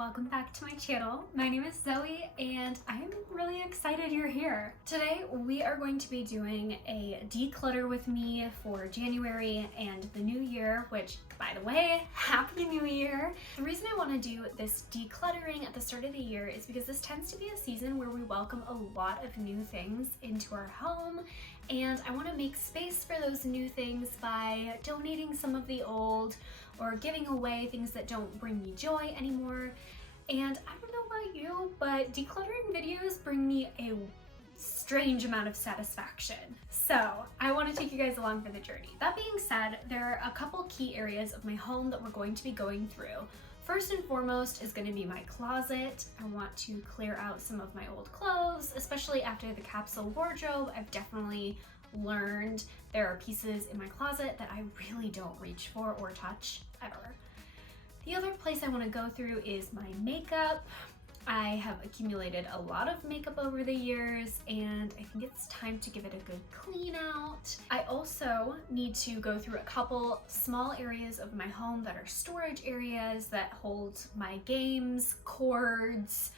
welcome back to my channel. My name is Zoe and I'm really excited you're here. Today we are going to be doing a declutter with me for January and the new year, which, by the way, Happy New Year! The reason I want to do this decluttering at the start of the year is because this tends to be a season where we welcome a lot of new things into our home, and I want to make space for those new things by donating some of the old or giving away things that don't bring me joy anymore. And I don't know about you, but decluttering videos bring me a strange amount of satisfaction. So I want to take you guys along for the journey. That being said, there are a couple key areas of my home that we're going to be going through. First and foremost is going to be my closet. I want to clear out some of my old clothes, especially after the capsule wardrobe. I've definitely learned there are pieces in my closet that I really don't reach for or touch ever. The other place I want to go through is my makeup. I have accumulated a lot of makeup over the years and I think it's time to give it a good clean out. I also need to go through a couple small areas of my home that are storage areas that hold my games, cords,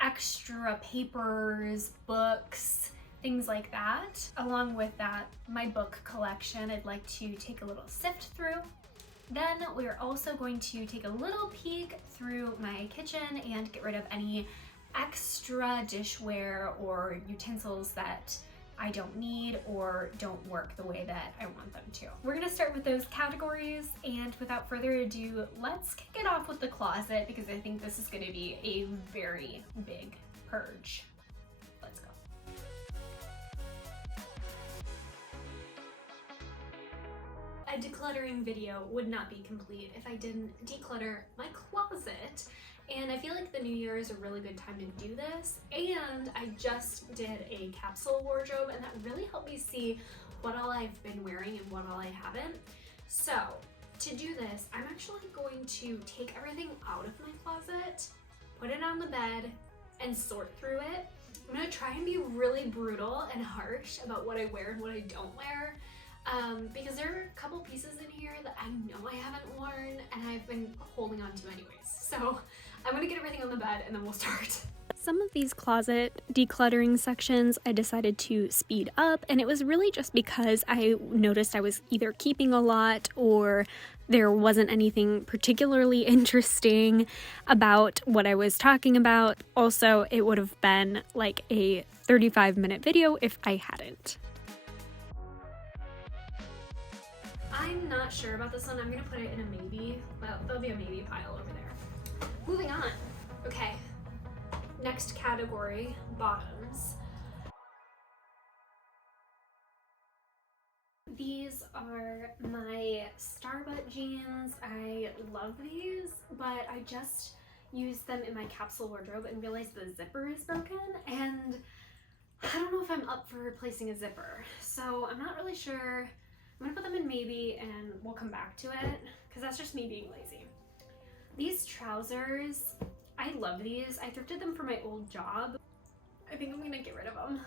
extra papers, books, things like that. Along with that, my book collection I'd like to take a little sift through. Then we are also going to take a little peek through my kitchen and get rid of any extra dishware or utensils that I don't need or don't work the way that I want them to. We're gonna start with those categories, and without further ado, let's kick it off with the closet because I think this is gonna be a very big purge. Let's go. A decluttering video would not be complete if I didn't declutter my closet, and I feel like the new year is a really good time to do this. And I just did a capsule wardrobe and that really helped me see what all I've been wearing and what all I haven't. So to do this, I'm actually going to take everything out of my closet, put it on the bed, and sort through it. I'm gonna try and be really brutal and harsh about what I wear and what I don't wear. Because there are a couple pieces in here that I know I haven't worn and I've been holding on to anyways. So I'm gonna get everything on the bed and then we'll start. Some of these closet decluttering sections I decided to speed up, and it was really just because I noticed I was either keeping a lot or there wasn't anything particularly interesting about what I was talking about. Also, it would have been like a 35-minute video if I hadn't. I'm not sure about this one. I'm gonna put it in a maybe. Well, there'll be a maybe pile over there. Moving on. Okay. Next category, bottoms. These are my Starbutt jeans. I love these, but I just used them in my capsule wardrobe and realized the zipper is broken, and I don't know if I'm up for replacing a zipper. So I'm not really sure. I'm gonna put them in maybe and we'll come back to it because that's just me being lazy. These trousers, I love these. I thrifted them for my old job. I think I'm gonna get rid of them.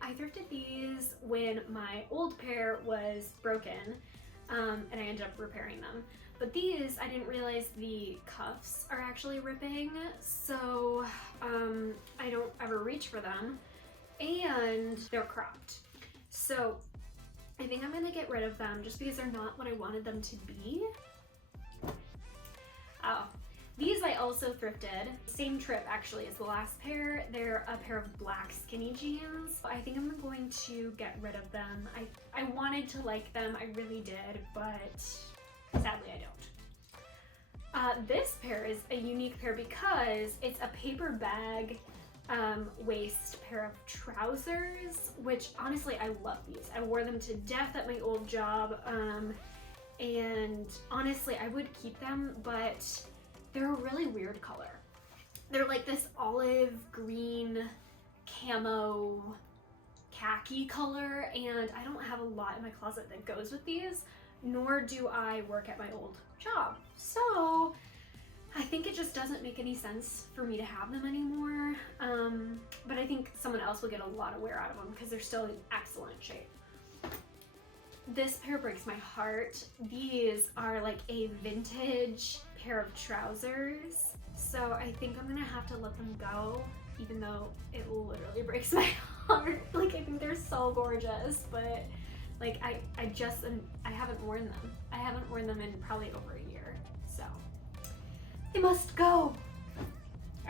I thrifted these when my old pair was broken and I ended up repairing them. But these, I didn't realize the cuffs are actually ripping, so I don't ever reach for them, and they're cropped. So I think I'm gonna get rid of them just because they're not what I wanted them to be. Oh, these I also thrifted. Same trip actually as the last pair. They're a pair of black skinny jeans. I think I'm going to get rid of them. I wanted to like them, I really did, but sadly I don't. This pair is a unique pair because it's a paper bag waist pair of trousers, which honestly I love these. I wore them to death at my old job, and honestly I would keep them, but they're a really weird color. They're like this olive green camo khaki color, and I don't have a lot in my closet that goes with these, nor do I work at my old job. So I think it just doesn't make any sense for me to have them anymore, but I think someone else will get a lot of wear out of them because they're still in excellent shape. This pair breaks my heart. These are like a vintage pair of trousers. So I think I'm gonna have to let them go, even though it literally breaks my heart. Like, I think they're so gorgeous, but like I haven't worn them. I haven't worn them in probably over a year. So they must go.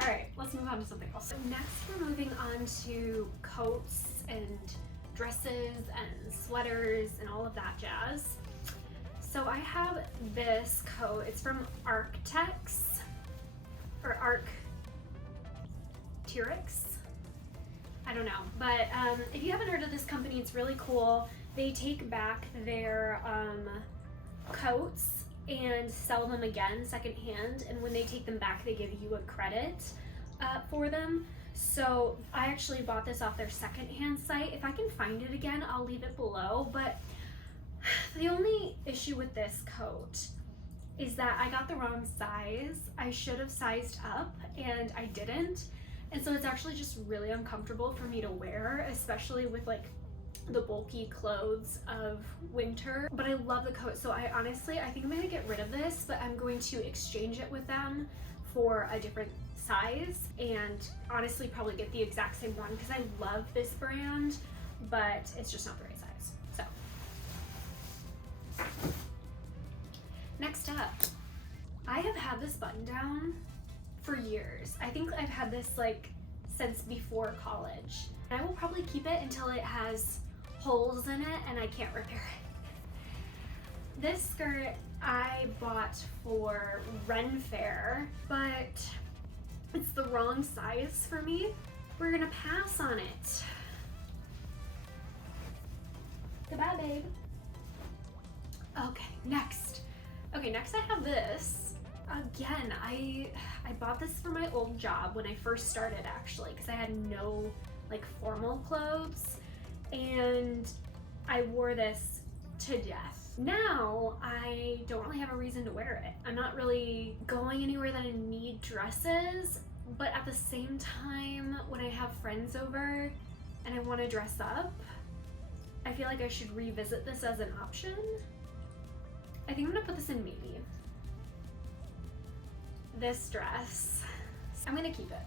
All right, let's move on to something else. So next we're moving on to coats and dresses and sweaters and all of that jazz. So I have this coat. It's from Arctex or Arcteryx. I don't know, but if you haven't heard of this company, it's really cool. They take back their coats and sell them again secondhand, and when they take them back they give you a credit for them. So I actually bought this off their secondhand site. If I can find it again, I'll leave it below, but the only issue with this coat is that I got the wrong size. I should have sized up and I didn't, and so it's actually just really uncomfortable for me to wear, especially with like the bulky clothes of winter. But I love the coat, so I think I'm gonna get rid of this, but I'm going to exchange it with them for a different size, and honestly probably get the exact same one because I love this brand, but it's just not the right size. So next up, I have had this button down for years. I think I've had this like since before college. I will probably keep it until it has holes in it and I can't repair it. This skirt I bought for Ren Fair, but it's the wrong size for me. We're gonna pass on it. Goodbye, babe. Okay, next I have this. Again, I bought this for my old job when I first started, actually, because I had no like formal clothes, and I wore this to death. Now I don't really have a reason to wear it. I'm not really going anywhere that I need dresses, but at the same time, when I have friends over and I want to dress up, I feel like I should revisit this as an option. I think I'm gonna put this in maybe. This dress, I'm gonna keep it.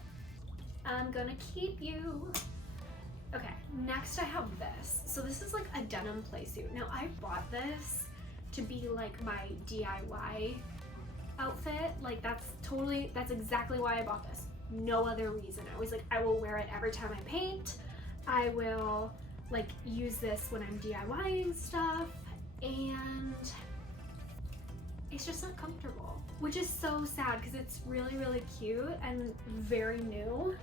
I'm gonna keep you. Okay, next I have this. So this is like a denim playsuit. Now I bought this to be like my DIY outfit. Like that's exactly why I bought this. No other reason. I was like, I will wear it every time I paint. I will like use this when I'm DIYing stuff, and it's just not comfortable, which is so sad because it's really, really cute and very new.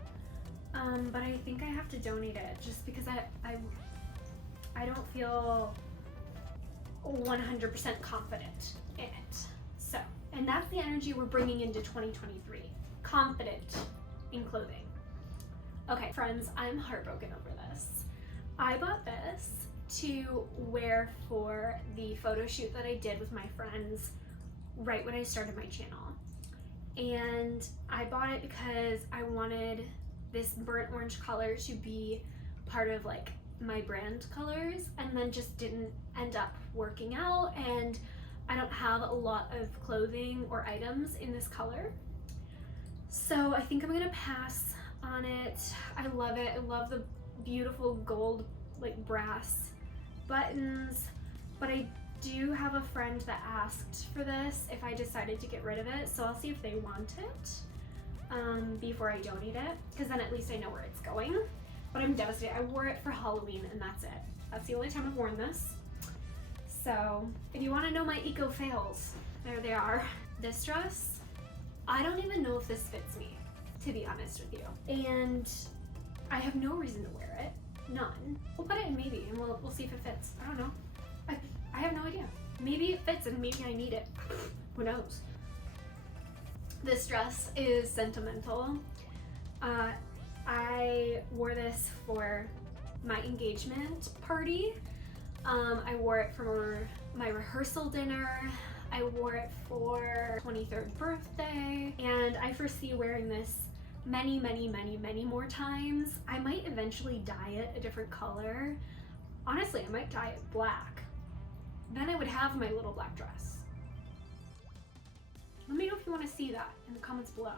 But I think I have to donate it just because I don't feel 100% confident in it. So, and that's the energy we're bringing into 2023. Confident in clothing. Okay, friends, I'm heartbroken over this. I bought this to wear for the photo shoot that I did with my friends right when I started my channel. And I bought it because I wanted this burnt orange color to be part of like my brand colors, and then just didn't end up working out, and I don't have a lot of clothing or items in this color. So I think I'm gonna pass on it. I love it. I love the beautiful gold like brass buttons, but I do have a friend that asked for this if I decided to get rid of it, so I'll see if they want it before I donate it, because then at least I know where it's going. But I'm devastated. I wore it for Halloween and that's it. That's the only time I've worn this. So if you want to know my eco fails, there they are. This dress, I don't even know if this fits me, to be honest with you, and I have no reason to wear it. None. We'll put it in maybe and we'll see if it fits. I don't know. I have no idea. Maybe it fits and maybe I need it. Who knows? This dress is sentimental. I wore this for my engagement party. I wore it for my rehearsal dinner. I wore it for 23rd birthday, and I foresee wearing this many, many, many, many more times. I might eventually dye it a different color. Honestly, I might dye it black. then I would have my little black dress. Let me know if you want to see that in the comments below.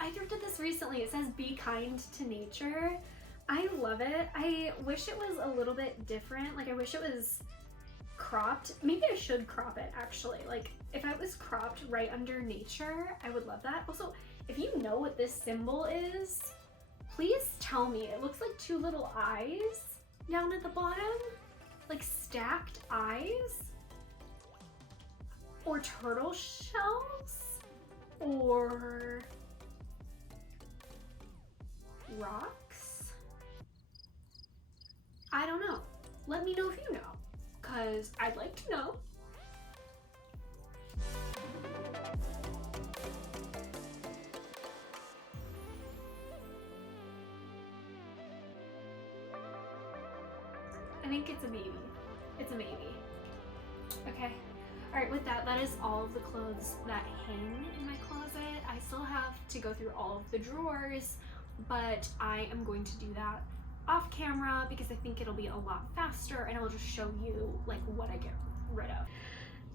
I thrifted this recently. It says be kind to nature. I love it. I wish it was a little bit different. Like I wish it was cropped. Maybe I should crop it actually. Like if it was cropped right under nature, I would love that. Also, if you know what this symbol is, please tell me. It looks like two little eyes down at the bottom, like stacked eyes, or turtle shells, or rocks. I don't know. Let me know if you know, because I'd like to know. I think it's a maybe. It's a maybe. Okay. Alright, with that, that is all of the clothes that hang in my closet. I still have to go through all of the drawers, but I am going to do that off camera because I think it'll be a lot faster and I'll just show you like what I get rid of.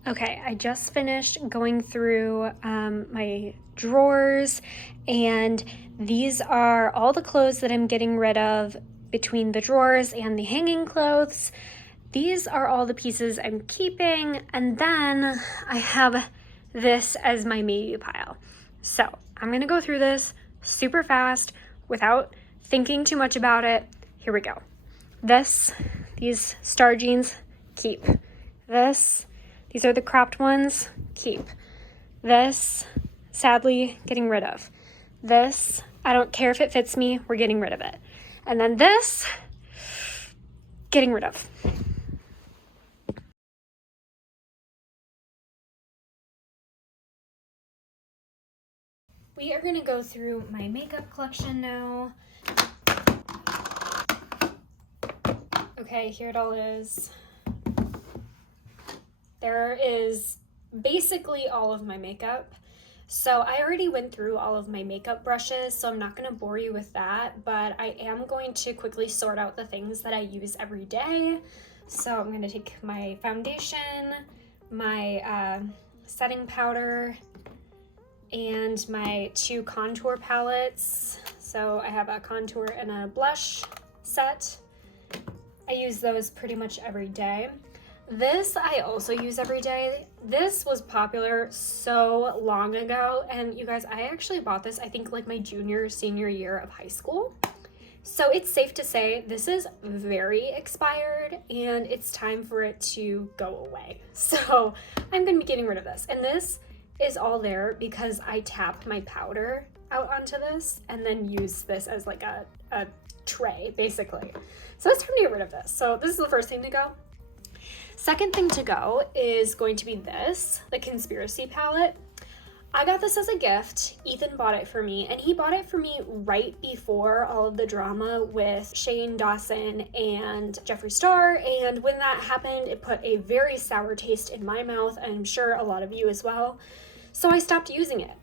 Okay, I just finished going through my drawers, and these are all the clothes that I'm getting rid of between the drawers and the hanging clothes. These are all the pieces I'm keeping, and then I have this as my maybe pile. So I'm gonna go through this super fast without thinking too much about it. Here we go. These star jeans, keep. These are the cropped ones, keep. This, sadly, getting rid of. This, I don't care if it fits me, we're getting rid of it. And then this, getting rid of. We are gonna go through my makeup collection now. Okay, here it all is. There is basically all of my makeup. So I already went through all of my makeup brushes, so I'm not gonna bore you with that, but I am going to quickly sort out the things that I use every day. So I'm gonna take my foundation, my setting powder, and my two contour palettes. So I have a contour and a blush set. I use those pretty much every day. This I also use every day. This was popular so long ago, and you guys, I actually bought this I think like my senior year of high school. So it's safe to say this is very expired and it's time for it to go away. So I'm gonna be getting rid of this. And this is all there because I tapped my powder out onto this and then used this as like a tray basically. So it's time to get rid of this. So this is the first thing to go. Second thing to go is going to be this, the Conspiracy palette. I got this as a gift. Ethan bought it for me, and he bought it for me right before all of the drama with Shane Dawson and Jeffree Star, and when that happened, it put a very sour taste in my mouth, and I'm sure a lot of you as well. So I stopped using it.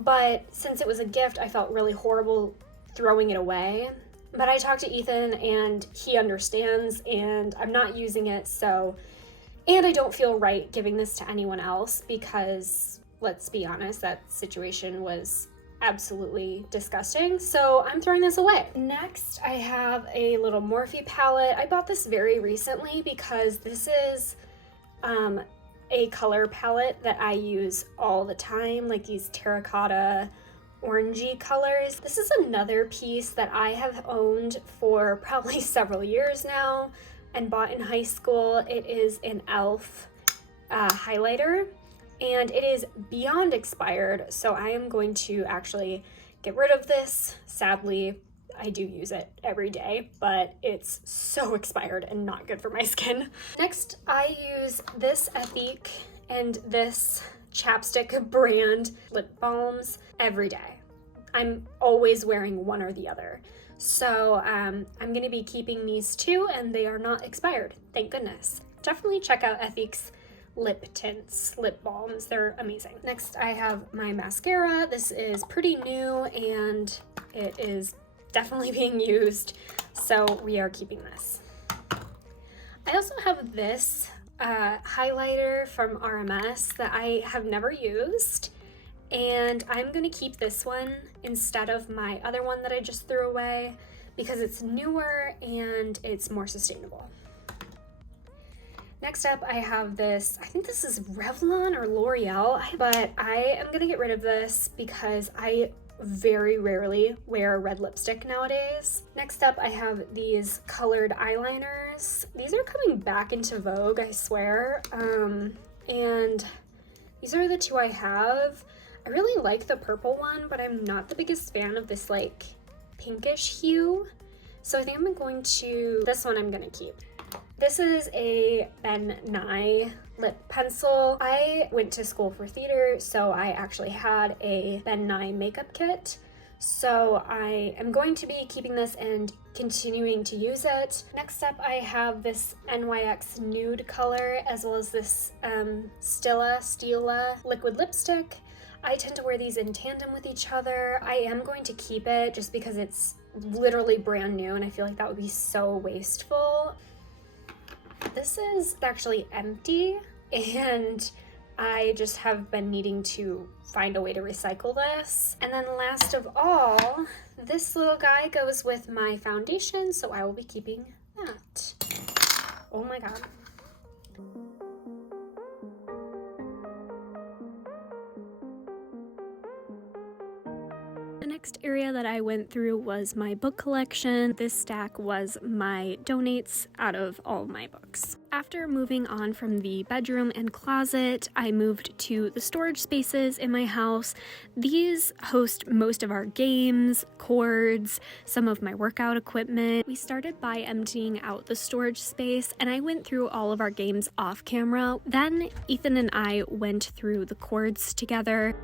But since it was a gift, I felt really horrible throwing it away. But I talked to Ethan, and he understands, and I'm not using it, so... And I don't feel right giving this to anyone else because, let's be honest, that situation was absolutely disgusting. So I'm throwing this away. Next, I have a little Morphe palette. I bought this very recently because this is a color palette that I use all the time, like these terracotta orangey colors. This is another piece that I have owned for probably several years now and bought in high school. It is an e.l.f. Highlighter, and it is beyond expired, so I am going to actually get rid of this. Sadly, I do use it every day, but it's so expired and not good for my skin. Next, I use this Epique and this chapstick brand lip balms every day. I'm always wearing one or the other. So I'm gonna be keeping these two, and they are not expired, thank goodness. Definitely check out Epique's lip tints, lip balms. They're amazing. Next, I have my mascara. This is pretty new and it is definitely being used, so we are keeping this. I also have this highlighter from RMS that I have never used, and I'm gonna keep this one instead of my other one that I just threw away because it's newer and it's more sustainable. Next up, I have this, I think this is Revlon or L'Oreal, but I am gonna get rid of this because I very rarely wear red lipstick nowadays. Next up, I have these colored eyeliners. These are coming back into vogue, I swear. And these are the two I have. I really like the purple one, but I'm not the biggest fan of this like pinkish hue. So I think this one I'm gonna keep. This is a Ben Nye lip pencil. I went to school for theater, so I actually had a Ben Nye makeup kit. So I am going to be keeping this and continuing to use it. Next up, I have this NYX nude color, as well as this Stila liquid lipstick. I tend to wear these in tandem with each other. I am going to keep it just because it's literally brand new and I feel like that would be so wasteful. This is actually empty and I just have been needing to find a way to recycle this. And then last of all, this little guy goes with my foundation, so I will be keeping that. Oh my god. The next area that I went through was my book collection. This stack was my donates out of all my books. After moving on from the bedroom and closet, I moved to the storage spaces in my house. These host most of our games, cords, some of my workout equipment. We started by emptying out the storage space, and I went through all of our games off camera. Then Ethan and I went through the cords together.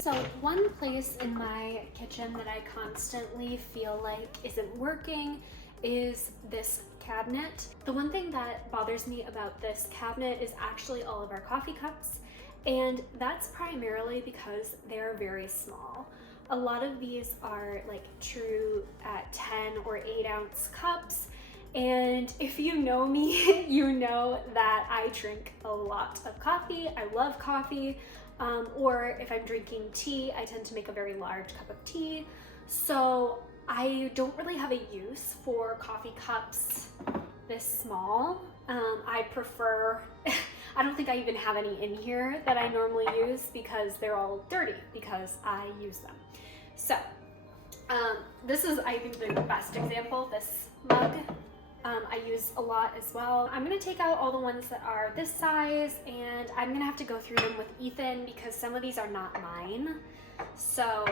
So one place in my kitchen that I constantly feel like isn't working is this cabinet. The one thing that bothers me about this cabinet is actually all of our coffee cups, and that's primarily because they're very small. A lot of these are like true 10 or 8 ounce cups, and if you know me, you know that I drink a lot of coffee. I love coffee. Or if I'm drinking tea, I tend to make a very large cup of tea. So I don't really have a use for coffee cups this small. I prefer, I don't think I even have any in here that I normally use because they're all dirty because I use them. So this is, I think, the best example, this mug. I use a lot as well. I'm gonna take out all the ones that are this size, and I'm gonna have to go through them with Ethan because some of these are not mine. So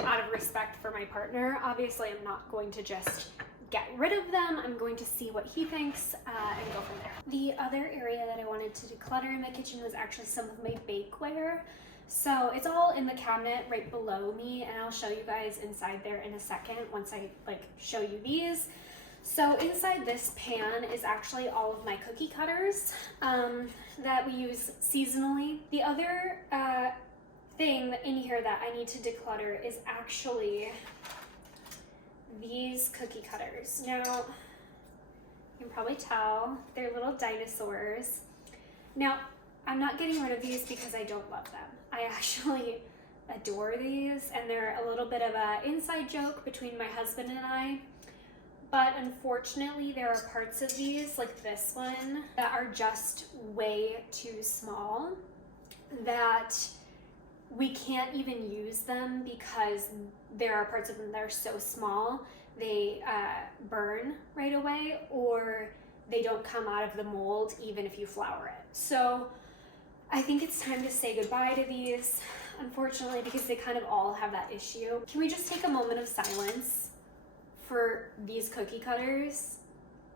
out of respect for my partner, obviously I'm not going to just get rid of them. I'm going to see what he thinks and go from there. The other area that I wanted to declutter in my kitchen was actually some of my bakeware. So it's all in the cabinet right below me, and I'll show you guys inside there in a second once I show you these. So inside this pan is actually all of my cookie cutters that we use seasonally. The other thing in here that I need to declutter is actually these cookie cutters. Now, you can probably tell they're little dinosaurs. Now, I'm not getting rid of these because I don't love them. I actually adore these, and they're a little bit of an inside joke between my husband and I. But unfortunately, there are parts of these, like this one, that are just way too small that we can't even use them because there are parts of them that are so small they burn right away, or they don't come out of the mold even if you flour it. So I think it's time to say goodbye to these, unfortunately, because they kind of all have that issue. Can we just take a moment of silence for these cookie cutters?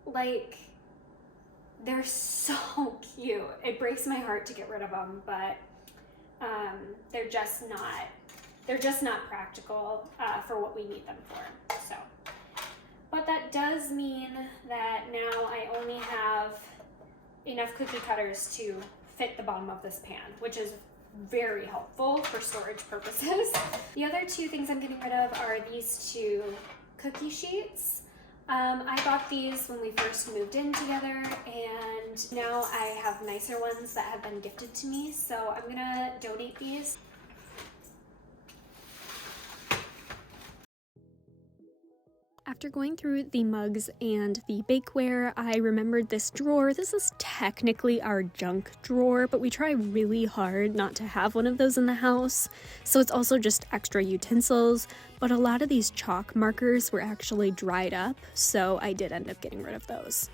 Like, they're so cute. It breaks my heart to get rid of them, but They're just not practical for what we need them for. So, but that does mean that now I only have enough cookie cutters to fit the bottom of this pan, which is very helpful for storage purposes. The other two things I'm getting rid of are these two cookie sheets. I bought these when we first moved in together, and now I have nicer ones that have been gifted to me, so I'm gonna donate these. After going through the mugs and the bakeware, I remembered this drawer. This is technically our junk drawer, but we try really hard not to have one of those in the house. So it's also just extra utensils, but a lot of these chalk markers were actually dried up, so I did end up getting rid of those.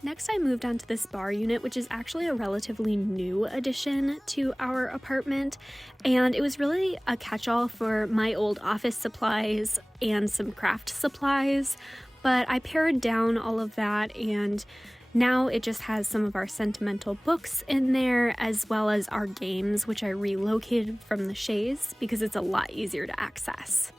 Next, I moved on to this bar unit, which is actually a relatively new addition to our apartment, and it was really a catch-all for my old office supplies and some craft supplies, but I pared down all of that, and now it just has some of our sentimental books in there, as well as our games, which I relocated from the chaise because it's a lot easier to access.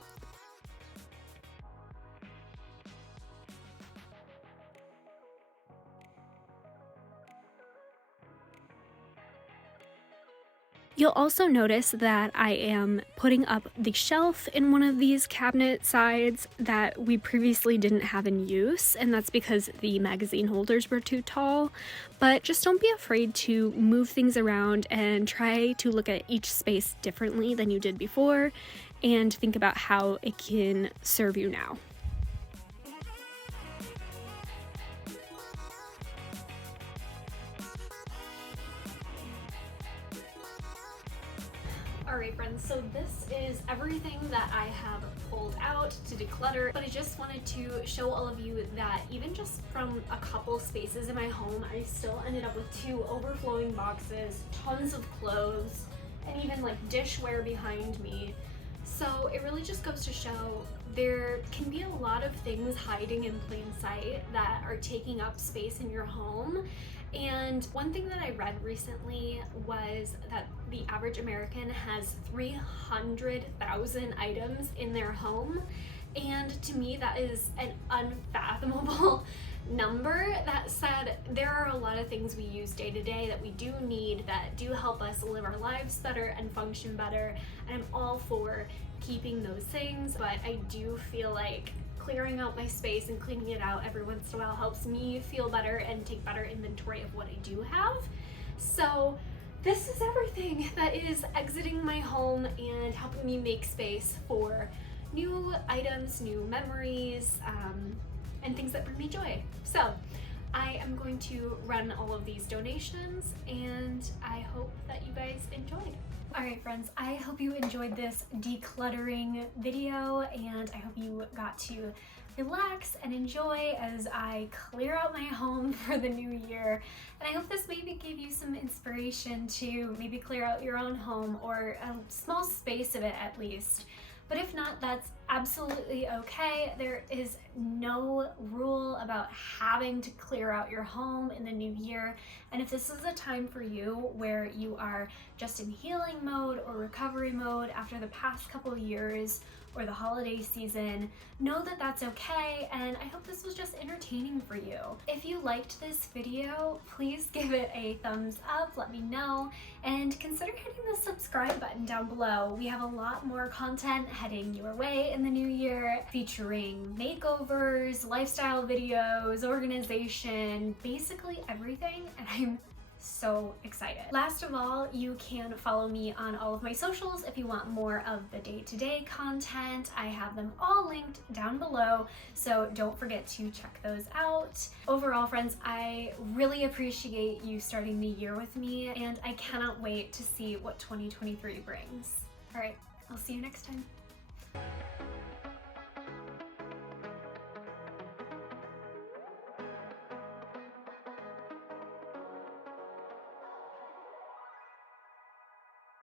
You'll also notice that I am putting up the shelf in one of these cabinet sides that we previously didn't have in use, and that's because the magazine holders were too tall. But just don't be afraid to move things around and try to look at each space differently than you did before, and think about how it can serve you now. Alright friends, so this is everything that I have pulled out to declutter, but I just wanted to show all of you that even just from a couple spaces in my home, I still ended up with 2 overflowing boxes, tons of clothes, and even like dishware behind me. So it really just goes to show there can be a lot of things hiding in plain sight that are taking up space in your home. And one thing that I read recently was that the average American has 300,000 items in their home. And to me, that is an unfathomable number. That said, there are a lot of things we use day to day that we do need, that do help us live our lives better and function better. And I'm all for keeping those things, but I do feel like clearing out my space and cleaning it out every once in a while helps me feel better and take better inventory of what I do have. So this is everything that is exiting my home and helping me make space for new items, new memories, and things that bring me joy. So I am going to run all of these donations, and I hope that you guys enjoyed. Alright friends, I hope you enjoyed this decluttering video, and I hope you got to relax and enjoy as I clear out my home for the new year. And I hope this maybe gave you some inspiration to maybe clear out your own home, or a small space of it at least. But if not, that's absolutely okay. There is no rule about having to clear out your home in the new year. And if this is a time for you where you are just in healing mode or recovery mode after the past couple years or the holiday season, know that that's okay, and I hope this was just entertaining for you. If you liked this video, please give it a thumbs up, let me know, and consider hitting the subscribe button down below. We have a lot more content heading your way in the new year, featuring makeovers, lifestyle videos, organization, basically everything, and I'm so excited. Last of all, you can follow me on all of my socials if you want more of the day-to-day content. I have them all linked down below, so don't forget to check those out. Overall, friends, I really appreciate you starting the year with me, and I cannot wait to see what 2023 brings. All right, I'll see you next time.